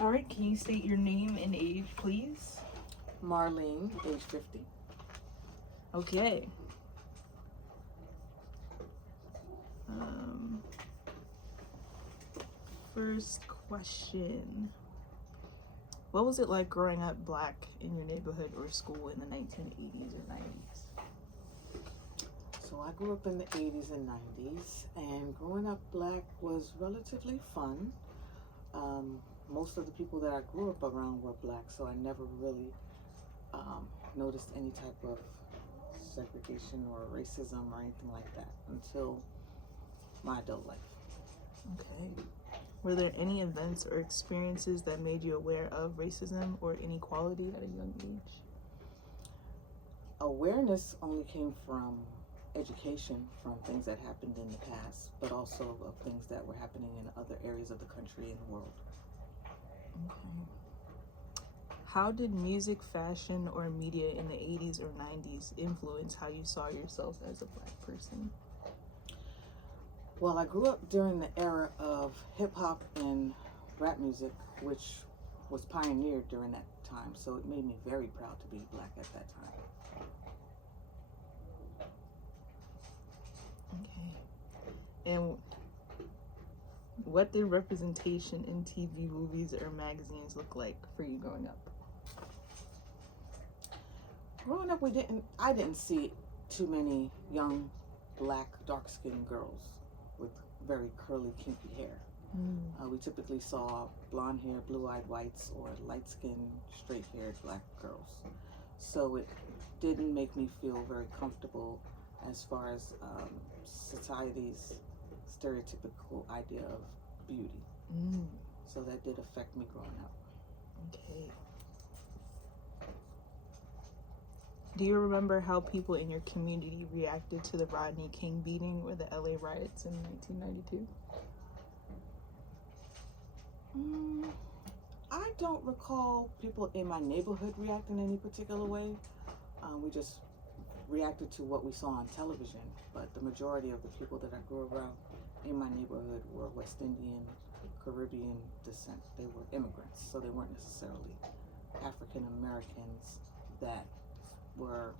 All right, can you state your name and age, please? Marlene, age 50. Okay. Um, First question. What was it like growing up black in your neighborhood or school in the 1980s or 90s? So I grew up in the 80s and 90s, and growing up black was relatively fun. Most of the people that I grew up around were black, so I never really noticed any type of segregation or racism or anything like that until my adult life. Okay. Were there any events or experiences that made you aware of racism or inequality at a young age? Awareness only came from education, from things that happened in the past, but also of things that were happening in other areas of the country and the world. Okay. How did music, fashion, or media in the 80s or 90s influence how you saw yourself as a black person? Well, I grew up during the era of hip hop and rap music, which was pioneered during that time, so it made me very proud to be black at that time. Okay. And what did representation in TV, movies, or magazines look like for you growing up? Growing up, I didn't see too many young, black, dark-skinned girls with very curly, kinky hair. We typically saw blonde hair, blue-eyed whites, or light-skinned, straight-haired black girls. So it didn't make me feel very comfortable as far as society's stereotypical idea of beauty. So that did affect me growing up. Okay. Do you remember how people in your community reacted to the Rodney King beating or the LA riots in 1992? I don't recall people in my neighborhood reacting any particular way. We just reacted to what we saw on television, but the majority of the people that I grew around in my neighborhood were West Indian, Caribbean descent. They were immigrants, so they weren't necessarily African Americans that were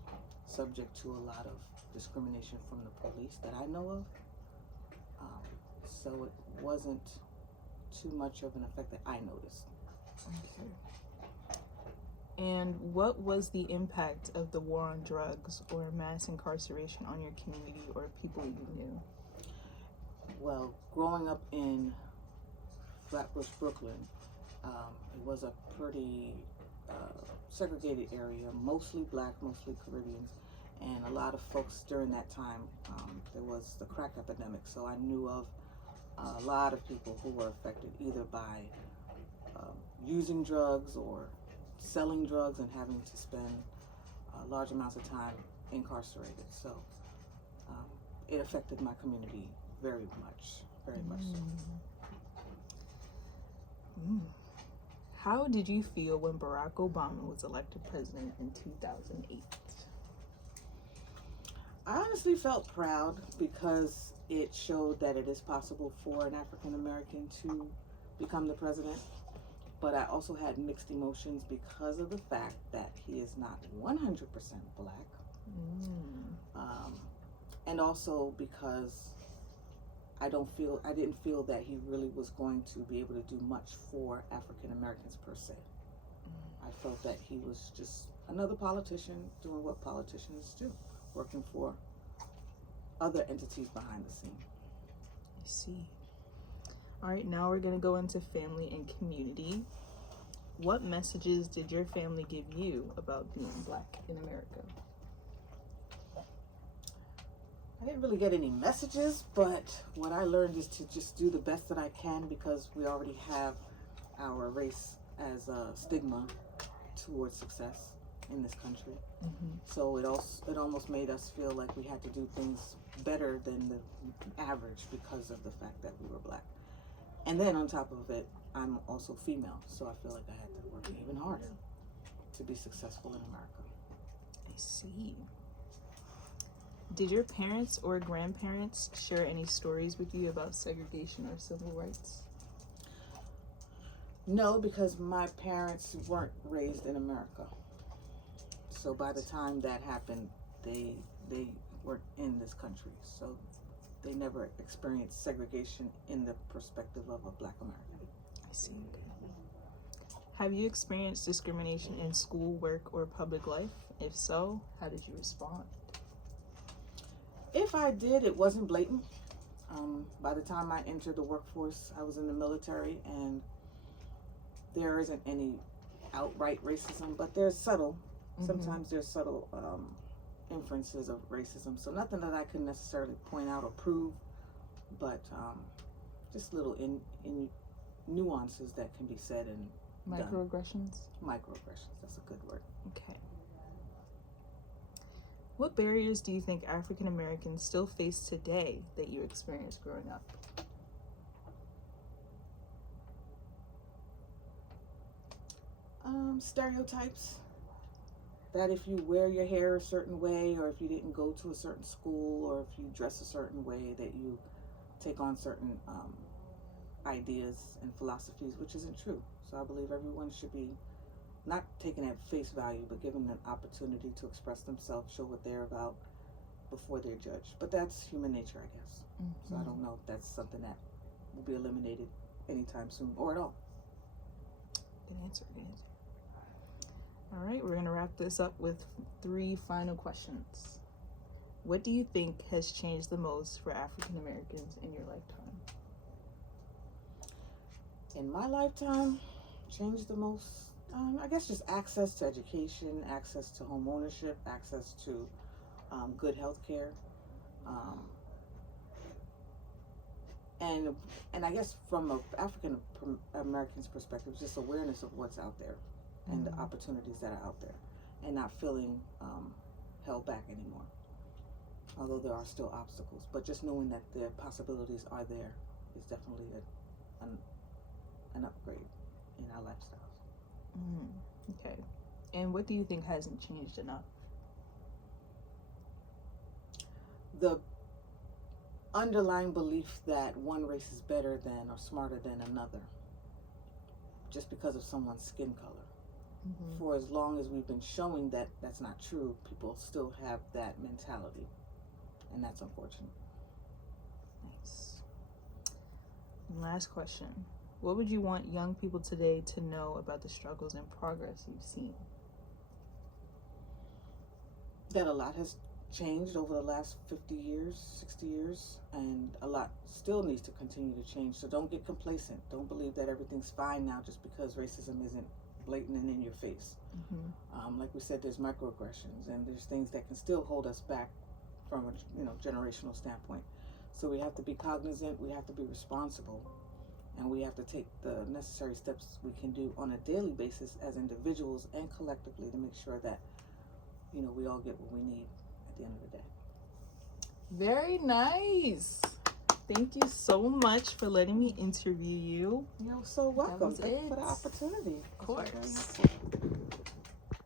subject to a lot of discrimination from the police that I know of. So it wasn't too much of an effect that I noticed. Okay. And what was the impact of the war on drugs or mass incarceration on your community or people you knew? Well, growing up in Flatbush, Brooklyn, it was a pretty segregated area, mostly black, mostly Caribbeans, and a lot of folks during that time, there was the crack epidemic, so I knew of a lot of people who were affected either by using drugs or selling drugs and having to spend large amounts of time incarcerated. So it affected my community very much so. How did you feel when Barack Obama was elected president in 2008? I honestly felt proud because it showed that it is possible for an African American to become the president. But I also had mixed emotions because of the fact that he is not 100% black. And also because I didn't feel that he really was going to be able to do much for African Americans per se. I felt that he was just another politician doing what politicians do, working for other entities behind the scene. I see. All right, now we're going to go into family and community. What messages did your family give you about being black in America? I didn't really get any messages, but what I learned is to just do the best that I can because we already have our race as a stigma towards success in this country. So it almost made us feel like we had to do things better than the average because of the fact that we were black. And then on top of it, I'm also female, so I feel like I had to work even harder to be successful in America. I see. Did your parents or grandparents share any stories with you about segregation or civil rights? No, because my parents weren't raised in America. So by the time that happened, they weren't in this country. So they never experienced segregation in the perspective of a Black American. I see. Have you experienced discrimination in school, work, or public life? If so, how did you respond? If I did, it wasn't blatant. By the time I entered the workforce, I was in the military, and there isn't any outright racism, but there's subtle. Sometimes there's subtle inferences of racism. So nothing that I can necessarily point out or prove, but just little in nuances that can be said and Microaggressions? Microaggressions, that's a good word. Okay. What barriers do you think African Americans still face today that you experienced growing up? Stereotypes. That if you wear your hair a certain way, or if you didn't go to a certain school, or if you dress a certain way, that you take on certain ideas and philosophies, which isn't true. So I believe everyone should be not taken at face value, but given an opportunity to express themselves, show what they're about before they're judged. But that's human nature, I guess. So I don't know if that's something that will be eliminated anytime soon or at all. Good answer. All right, we're going to wrap this up with 3 final questions. What do you think has changed the most for African Americans in your lifetime? In my lifetime, changed the most, I guess just access to education, access to home ownership, access to good health care. And I guess from an African American's perspective, just awareness of what's out there and the opportunities that are out there, and not feeling held back anymore. Although there are still obstacles, but just knowing that the possibilities are there is definitely an upgrade in our lifestyles. Okay. And what do you think hasn't changed enough? The underlying belief that one race is better than or smarter than another just because of someone's skin color. For as long as we've been showing that that's not true, people still have that mentality, and that's unfortunate. Nice. And last question. What would you want young people today to know about the struggles and progress you've seen? That a lot has changed over the last 50 years, 60 years, and a lot still needs to continue to change. So don't get complacent. Don't believe that everything's fine now just because racism isn't blatant and in your face. Like we said, there's microaggressions, and there's things that can still hold us back from a generational standpoint. So we have to be cognizant, we have to be responsible, and we have to take the necessary steps we can do on a daily basis as individuals and collectively to make sure that we all get what we need at the end of the day. Very nice. Thank you so much for letting me interview you. You're so welcome. That was Thank you it. for the opportunity. Of course.